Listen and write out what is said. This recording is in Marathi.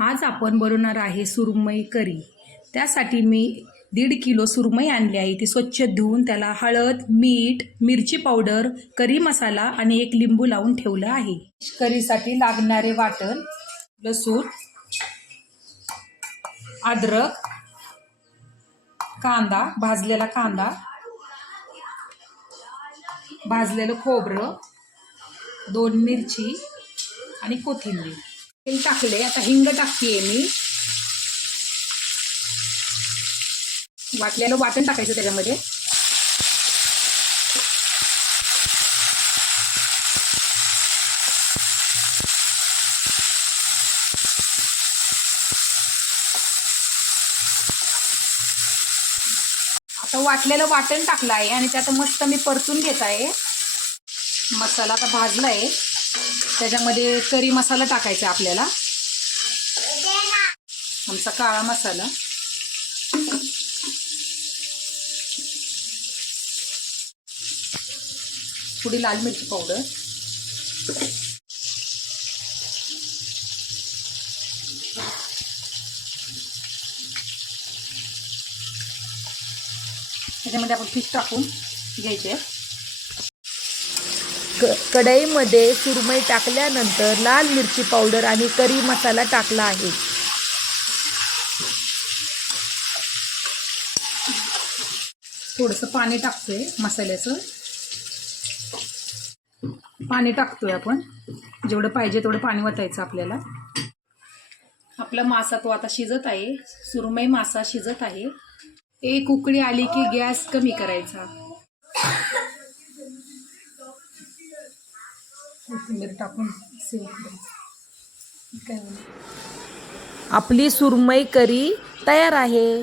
आज आपण बनवणार आहे सुरमई करी। त्यासाठी मी 1.5 किलो सुरमई आणली आहे। ती स्वच्छ धुवून त्याला हळद, मीठ, मिरची पावडर, करी मसाला आणि 1 लिंबू लावून ठेवलं आहे। करीसाठी लागणारे वाटण: लसूण, अद्रक, कांदा, भाजलेला कांदा, भाजलेलं खोबरं, 2 मिरची आणि कोथिंबीर। तेल टाकले, आता हिंग टाकतेय मी। वाटलेलं वाटण टाकायचं त्याच्यामध्ये। आता वाटलेलं वाटण टाकलं आहे आणि त्यात मस्त मी परतून घेत आहे। मसाला आता भाजला आहे, त्याच्यामध्ये करी मसाला टाकायचा आपल्याला, आमचा काळा मसाला, थोडी लाल मिरची पावडर, त्याच्यामध्ये आपण फिश टाकून घ्यायचे। कढईमध्ये सुरमई टाकल्यानंतर लाल मिरची पावडर आणि करी मसाला टाकला आहे। थोडंसं पाणी टाकतोय, मसाल्याचं पाणी टाकतोय आपण। जेवढं पाहिजे तेवढं पाणी वतायचं आपल्याला। आपला मासा तो आता शिजत आहे, सुरमई मासा शिजत आहे। एक उकळी आली की गॅस कमी करायचा। कोथिंबीर टाकून सेव करायचं। आपली सुरमई करी तयार आहे।